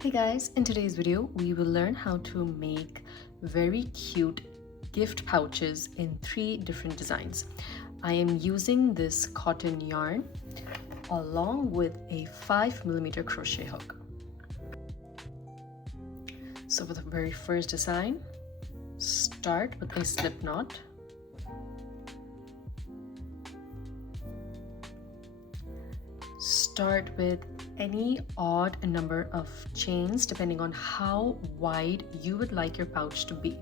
Hey guys, in today's video we will learn how to make very cute gift pouches in 3 different designs. I am using this cotton yarn along with a 5mm crochet hook. So for the very first design, start with a slip knot. Start with any odd number of chains depending on how wide you would like your pouch to be.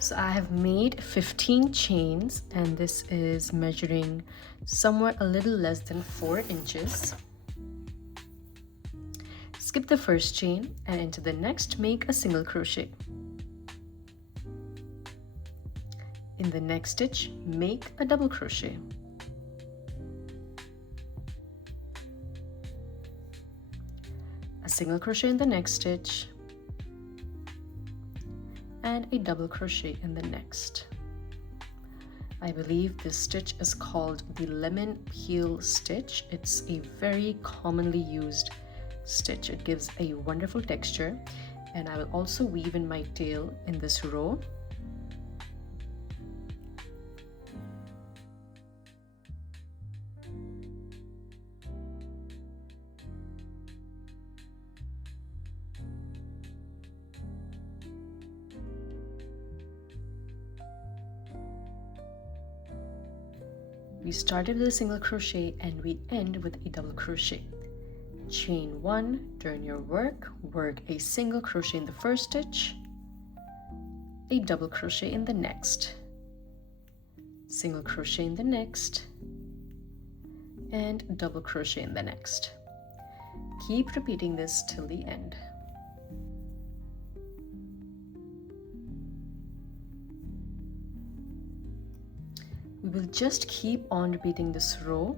So I have made 15 chains and this is measuring somewhere a little less than 4 inches. Skip the first chain and into the next make a single crochet. In the next stitch, make a double crochet. A single crochet in the next stitch, and a double crochet in the next. I believe this stitch is called the lemon peel stitch. It's a very commonly used stitch. It gives a wonderful texture, and I will also weave in my tail in this row. We started with a single crochet and we end with a double crochet. Chain 1, turn your work, work a single crochet in the first stitch, a double crochet in the next, single crochet in the next, and double crochet in the next. Keep repeating this till the end. We will just keep on repeating this row.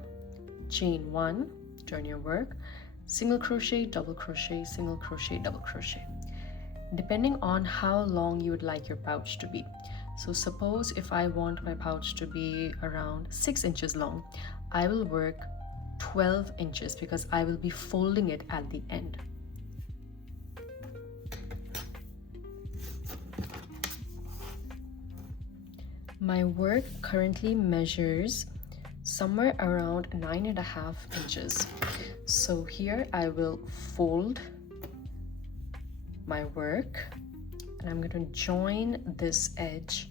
Chain 1, turn your work, single crochet, double crochet, single crochet, double crochet, depending on how long you would like your pouch to be. So suppose if I want my pouch to be around 6 inches long, I will work 12 inches because I will be folding it at the end. My work currently measures somewhere around 9.5 inches. So here I will fold my work and I'm going to join this edge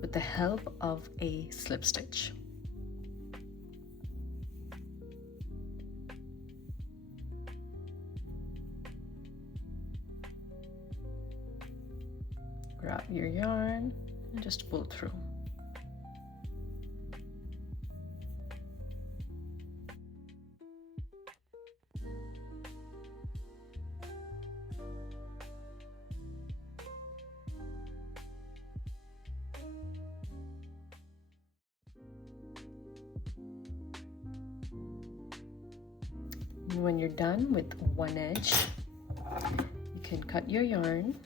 with the help of a slip stitch. Grab your yarn and just pull through. When you're done with one edge, you can cut your yarn.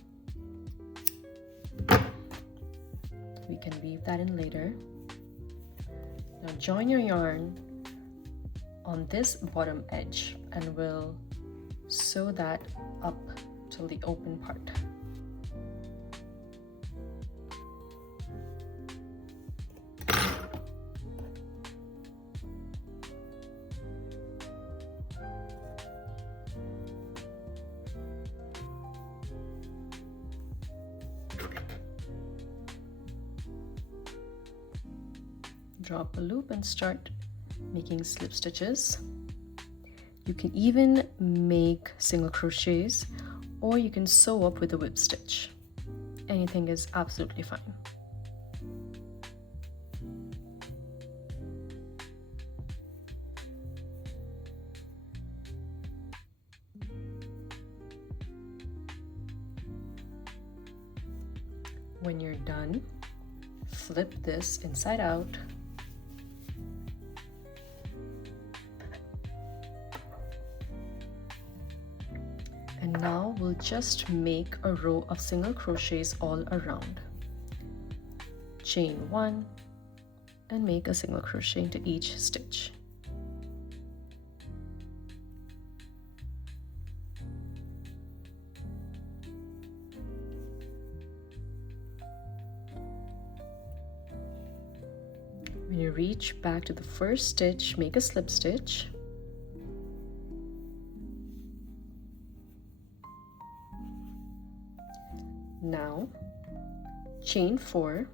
We can weave that in later. Now join your yarn on this bottom edge and we'll sew that up till the open part. Drop a loop and start making slip stitches. You can even make single crochets or you can sew up with a whip stitch. Anything is absolutely fine. When you're done, flip this inside out. And now we'll just make a row of single crochets all around. Chain 1 and make a single crochet into each stitch. When you reach back to the first stitch, make a slip stitch. Now chain 4.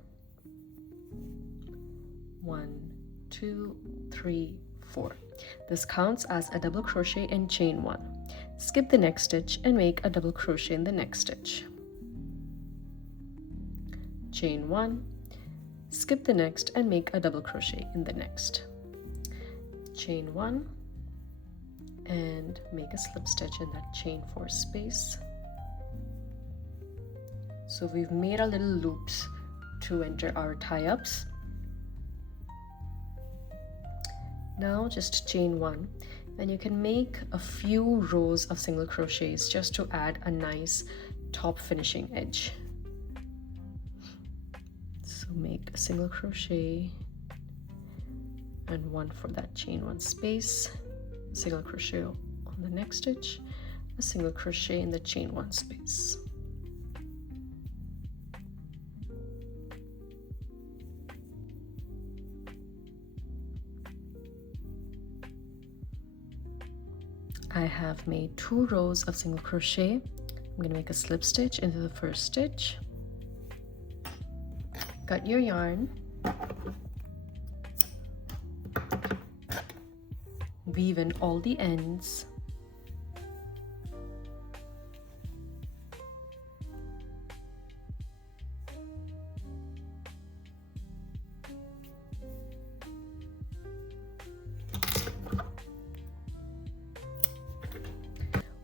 1, 2, 3, 4. This counts as a double crochet and chain 1. Skip the next stitch and make a double crochet in the next stitch. Chain 1, skip the next and make a double crochet in the next. Chain 1 and make a slip stitch in that chain 4 space. So we've made our little loops to enter our tie-ups. Now just chain 1, and you can make a few rows of single crochets just to add a nice top finishing edge. So make a single crochet and 1 for that chain 1 space, single crochet on the next stitch, a single crochet in the chain 1 space. I have made 2 rows of single crochet. I'm going to make a slip stitch into the first stitch. Cut your yarn. Weave in all the ends.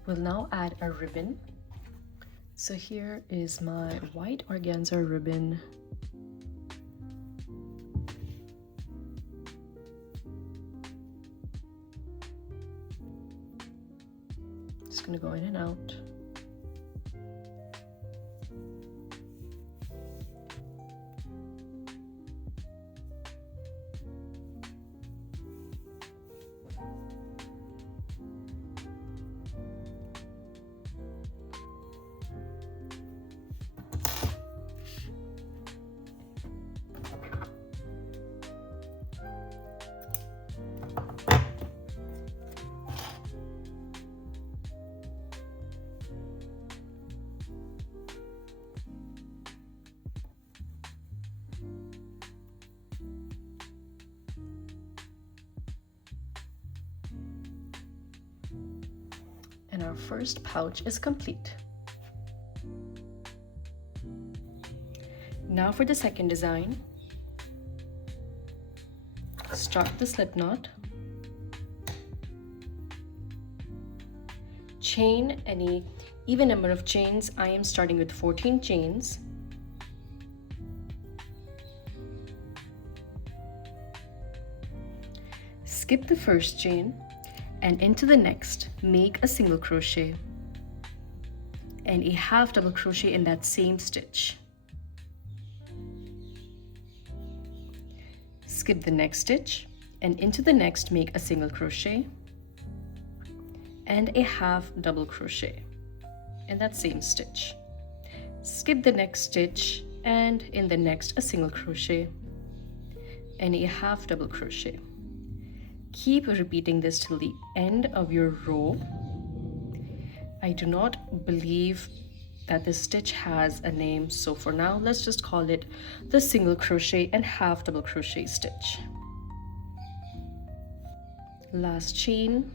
We'll now add a ribbon. So here is my white organza ribbon. Just gonna go in and out. And our first pouch is complete. Now for the second design. Start the slip knot. Chain any even number of chains. I am starting with 14 chains. Skip the first chain and into the next make a single crochet and a half double crochet in that same stitch. Skip the next stitch and into the next make a single crochet and a half double crochet in that same stitch. Skip the next stitch and in the next a single crochet and a half double crochet. Keep repeating this till the end of your row. I do not believe that this stitch has a name, so for now let's just call it the single crochet and half double crochet stitch. Last chain,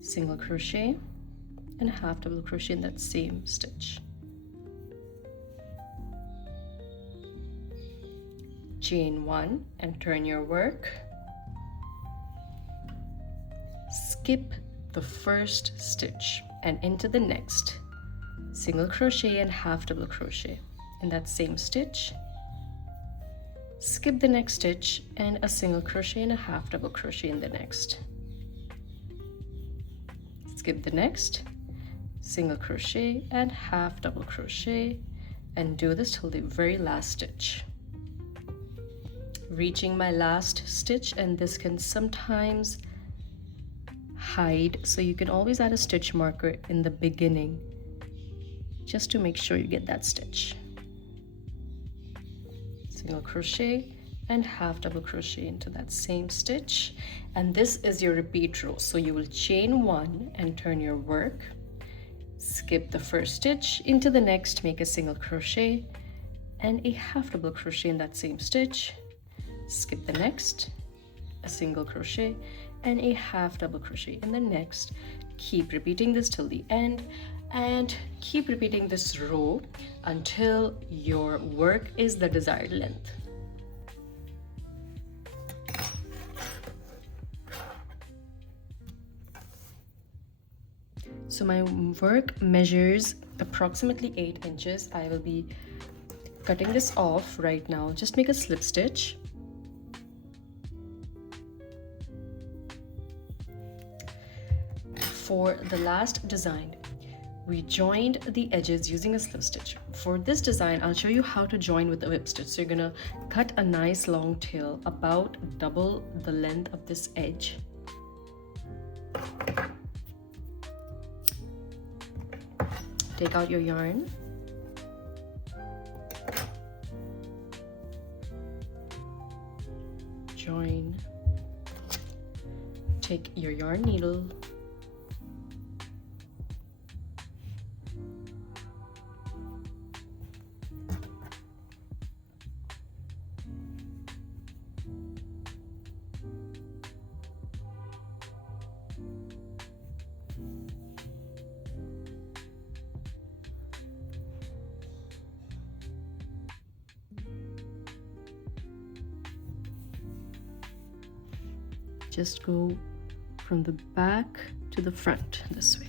single crochet and a half double crochet in that same stitch. Chain 1 and turn your work. Skip the first stitch and into the next, single crochet and half double crochet in that same stitch. Skip the next stitch and a single crochet and a half double crochet in the next. Skip the next, single crochet and half double crochet, and do this till the very last stitch. reaching my last stitch, and this can sometimes hide, so you can always add a stitch marker in the beginning just to make sure you get that stitch. Single crochet and half double crochet into that same stitch, and this is your repeat row. So you will chain one and turn your work, skip the first stitch, into the next, make a single crochet and a half double crochet in that same stitch, skip the next, a single crochet and a half double crochet in the next. Keep repeating this till the end, and keep repeating this row until your work is the desired length. So my work measures approximately 8 inches. I will be cutting this off right now. Just make a slip stitch. For the last design, we joined the edges using a slip stitch. For this design, I'll show you how to join with the whip stitch. So you're gonna cut a nice long tail about double the length of this edge. Take out your yarn. Join. Take your yarn needle. Just go from the back to the front this way.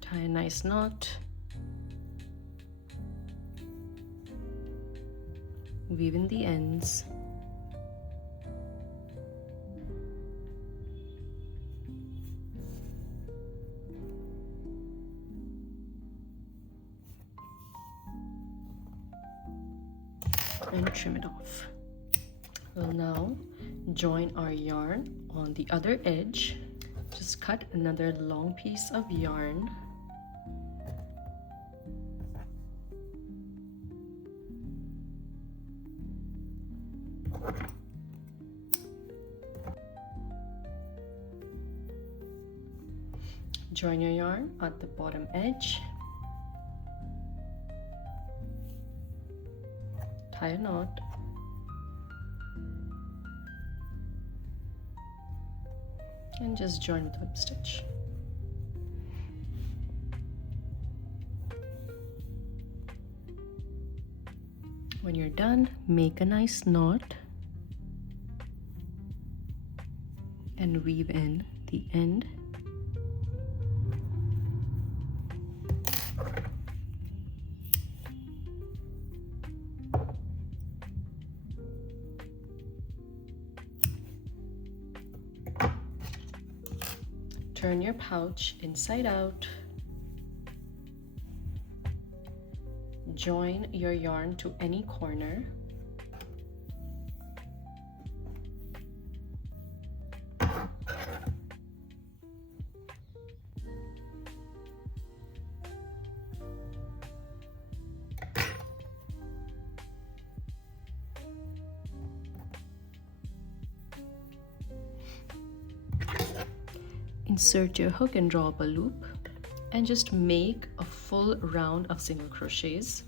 Tie a nice knot. Weave in the ends. And trim it off. We'll now join our yarn on the other edge. Just cut another long piece of yarn. Join your yarn at the bottom edge. Tie a knot. And just join with the whip stitch. When you're done, make a nice knot and weave in the end. Turn your pouch inside out. Join your yarn to any corner. Insert your hook and draw up a loop, and just make a full round of single crochets.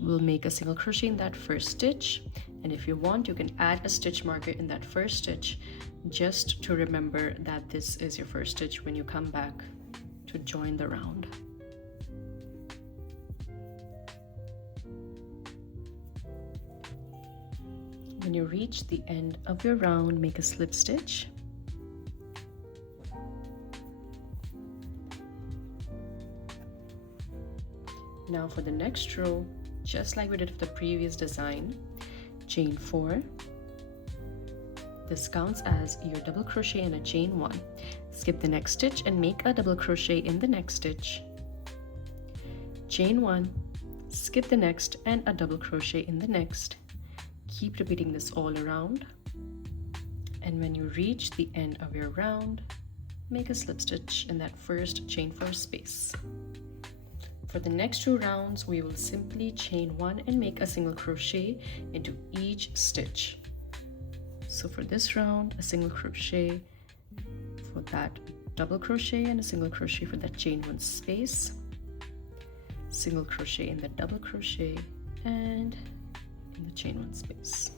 We'll make a single crochet in that first stitch, and if you want, you can add a stitch marker in that first stitch just to remember that this is your first stitch when you come back to join the round. When you reach the end of your round, make a slip stitch. Now for the next row, just like we did for the previous design, chain 4. This counts as your double crochet and a chain 1. Skip the next stitch and make a double crochet in the next stitch. Chain 1, skip the next and a double crochet in the next. Keep repeating this all around. And when you reach the end of your round, make a slip stitch in that first chain 4 space. For the next 2 rounds, we will simply chain 1 and make a single crochet into each stitch. So for this round, a single crochet for that double crochet and a single crochet for that chain 1 space, single crochet in the double crochet and in the chain 1 space.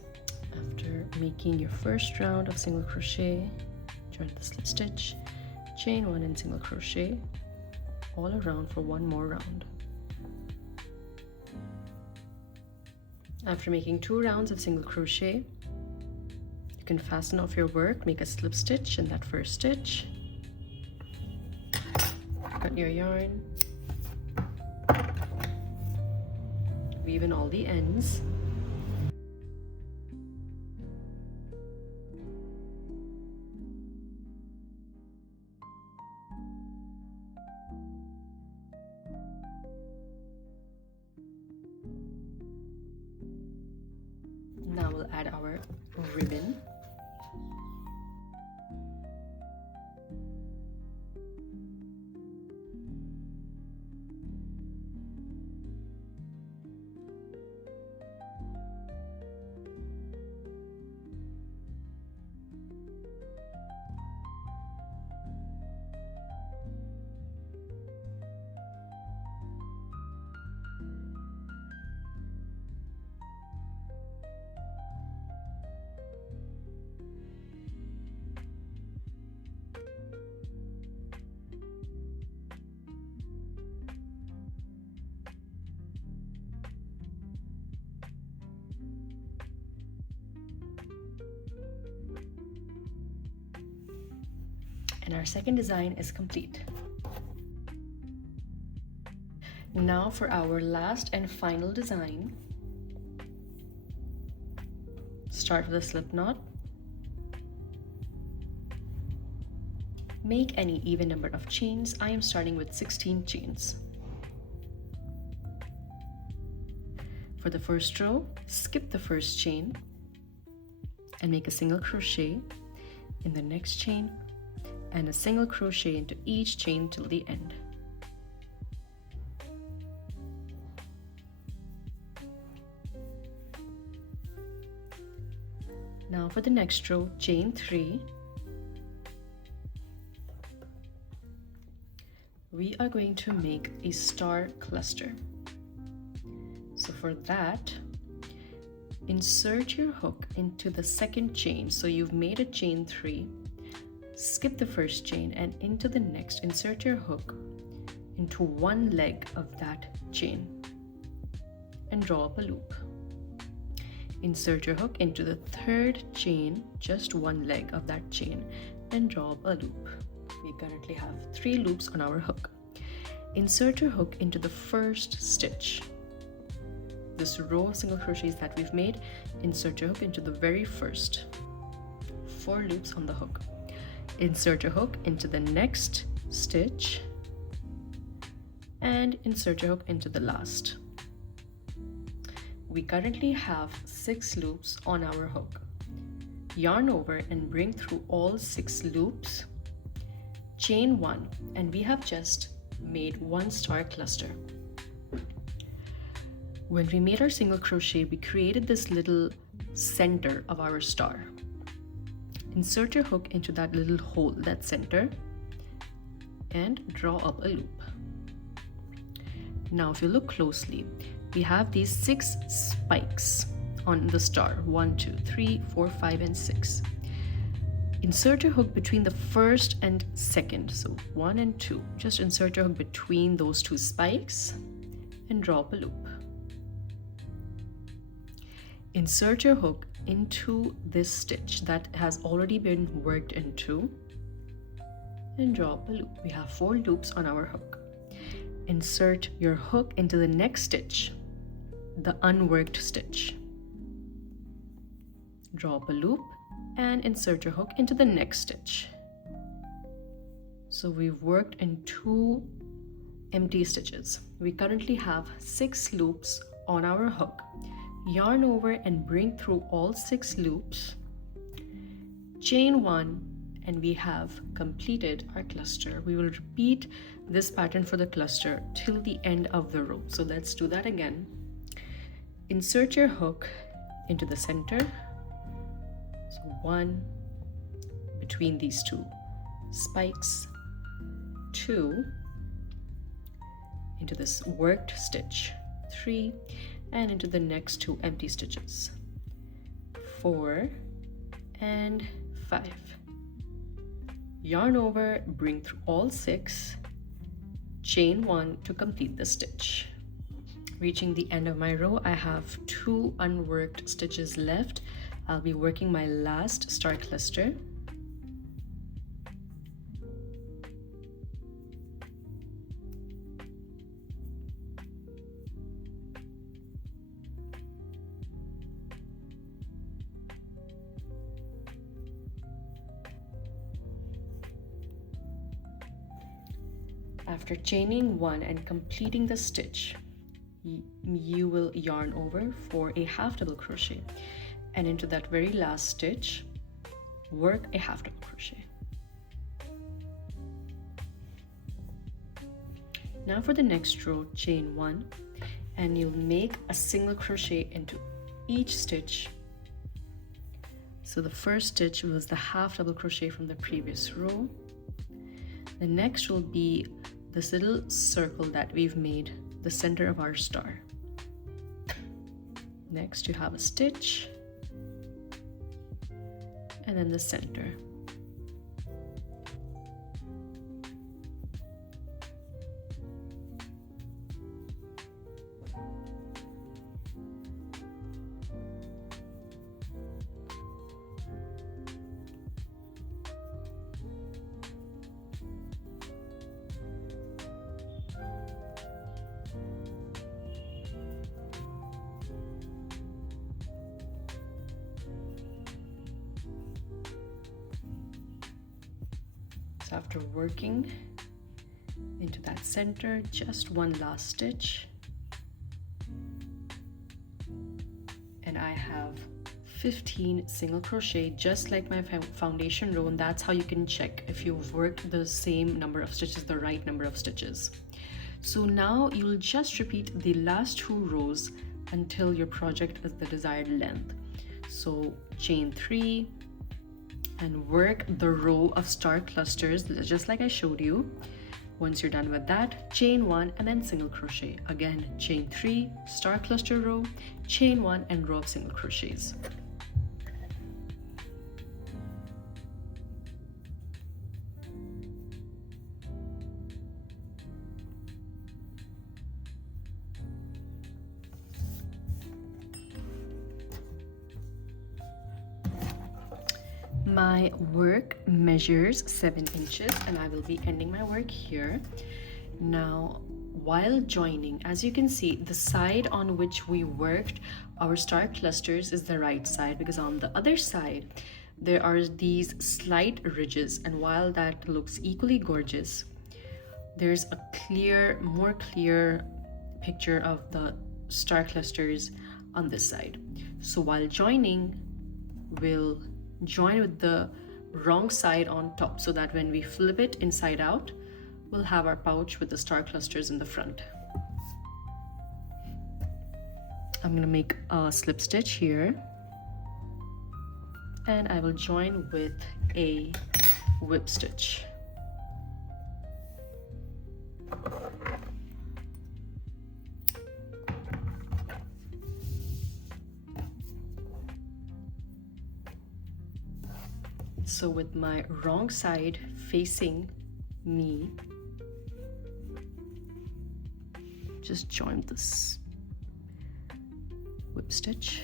After making your first round of single crochet, join the slip stitch, chain 1 and single crochet all around for 1 more round. After making 2 rounds of single crochet, you can fasten off your work, make a slip stitch in that first stitch, cut your yarn, weave in all the ends. Now we'll add our ribbon. And our second design is complete. Now for our last and final design. Start with a slip knot. Make any even number of chains. I am starting with 16 chains. For the first row, skip the first chain and make a single crochet in the next chain and a single crochet into each chain till the end. Now for the next row, chain 3. We are going to make a star cluster. So for that, insert your hook into the second chain. So you've made a chain 3, skip the first chain and into the next, insert your hook into one leg of that chain and draw up a loop. Insert your hook into the third chain, just one leg of that chain, and draw up a loop. We currently have 3 loops on our hook. Insert your hook into the first stitch. This row of single crochets that we've made, insert your hook into the very first. 4 loops on the hook. Insert your hook into the next stitch and insert your hook into the last. We currently have 6 loops on our hook. Yarn over and bring through all 6 loops. Chain 1, and we have just made 1 star cluster. When we made our single crochet, we created this little center of our star. Insert your hook into that little hole, that center, and draw up a loop. Now if you look closely, we have these 6 spikes on the star. 1, 2, 3, 4, 5, and 6. Insert your hook between the first and second, so 1 and 2. Just insert your hook between those 2 spikes and draw up a loop. Insert your hook into this stitch that has already been worked into and draw up a loop. We have 4 loops on our hook. insert your hook into the next stitch, the unworked stitch. Draw up a loop and insert your hook into the next stitch. So we've worked in 2 empty stitches. We currently have 6 loops on our hook. Yarn over and bring through all 6 loops, chain 1, and we have completed our cluster. We will repeat this pattern for the cluster till the end of the row. So let's do that again. Insert your hook into the center. So 1 between these 2 spikes, 2 into this worked stitch, 3, and into the next 2 empty stitches, 4 and 5. Yarn over, bring through all 6, chain 1 to complete the stitch. Reaching the end of my row, I have 2 unworked stitches left. I'll be working my last star cluster. After chaining 1 and completing the stitch, you will yarn over for a half double crochet, and into that very last stitch, work a half double crochet. Now for the next row, chain 1, and you'll make a single crochet into each stitch. So the first stitch was the half double crochet from the previous row. The next will be this little circle that we've made the center of our star. Next you have a stitch and then the center. After working into that center, just one last stitch, and I have 15 single crochet, just like my foundation row, and that's how you can check if you've worked the same number of stitches, the right number of stitches. So now you'll just repeat the last 2 rows until your project is the desired length. So chain 3 and work the row of star clusters just like I showed you. Once you're done with that, chain 1 and then single crochet. Again, chain 3, star cluster row, chain 1 and row of single crochets. My work measures 7 inches and I will be ending my work here. Now, while joining, as you can see, the side on which we worked our star clusters is the right side, because on the other side there are these slight ridges, and while that looks equally gorgeous, there's a more clear picture of the star clusters on this side. So while joining, we'll join with the wrong side on top, so that when we flip it inside out, we'll have our pouch with the star clusters in the front. I'm gonna make a slip stitch here, and I will join with a whip stitch. So with my wrong side facing me, just join this whip stitch.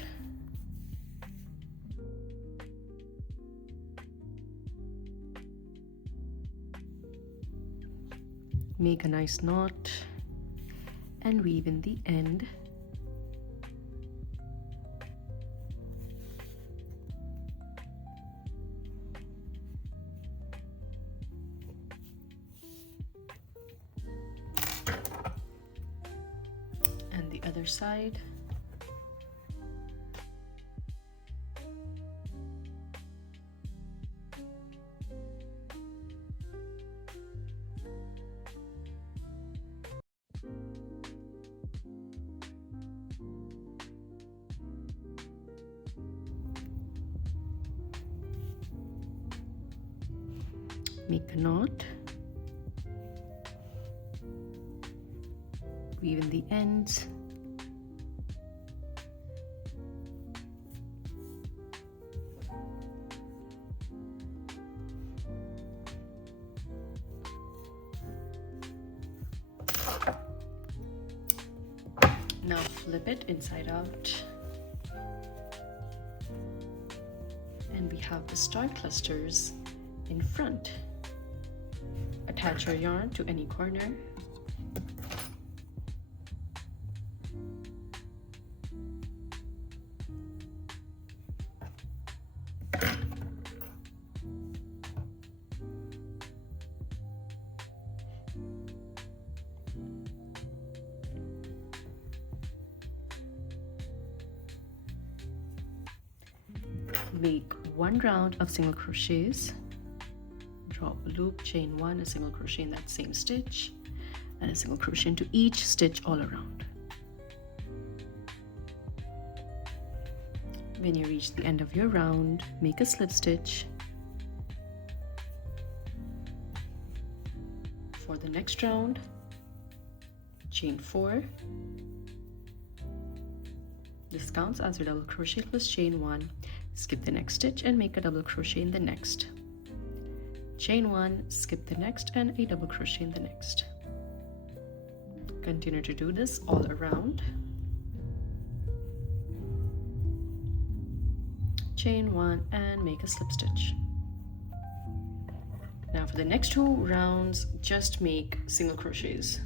Make a nice knot and weave in the end. And the other side. Make a knot, weave in the ends, now flip it inside out, and we have the star clusters in front. Attach your yarn to any corner. Make one round of single crochets. Drop a loop, chain one, a single crochet in that same stitch, and a single crochet into each stitch all around. When you reach the end of your round, make a slip stitch. For the next round, chain 4. This counts as your double crochet plus chain 1. Skip the next stitch and make a double crochet in the next. Chain 1, skip the next, and a double crochet in the next. Continue to do this all around. Chain 1 and make a slip stitch. Now for the next 2 rounds, just make single crochets.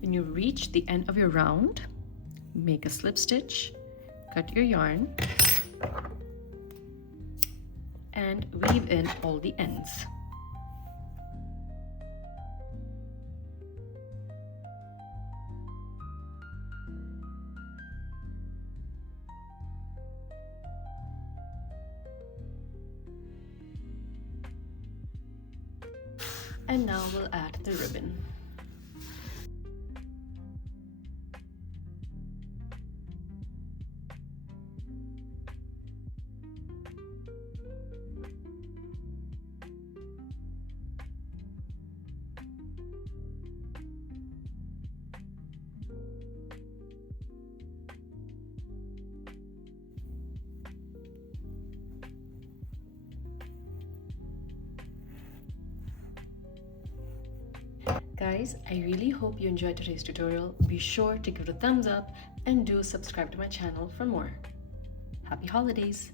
When you reach the end of your round, make a slip stitch, cut your yarn, and weave in all the ends. And now we'll add the ribbon. Guys, I really hope you enjoyed today's tutorial. Be sure to give it a thumbs up and do subscribe to my channel for more. Happy holidays!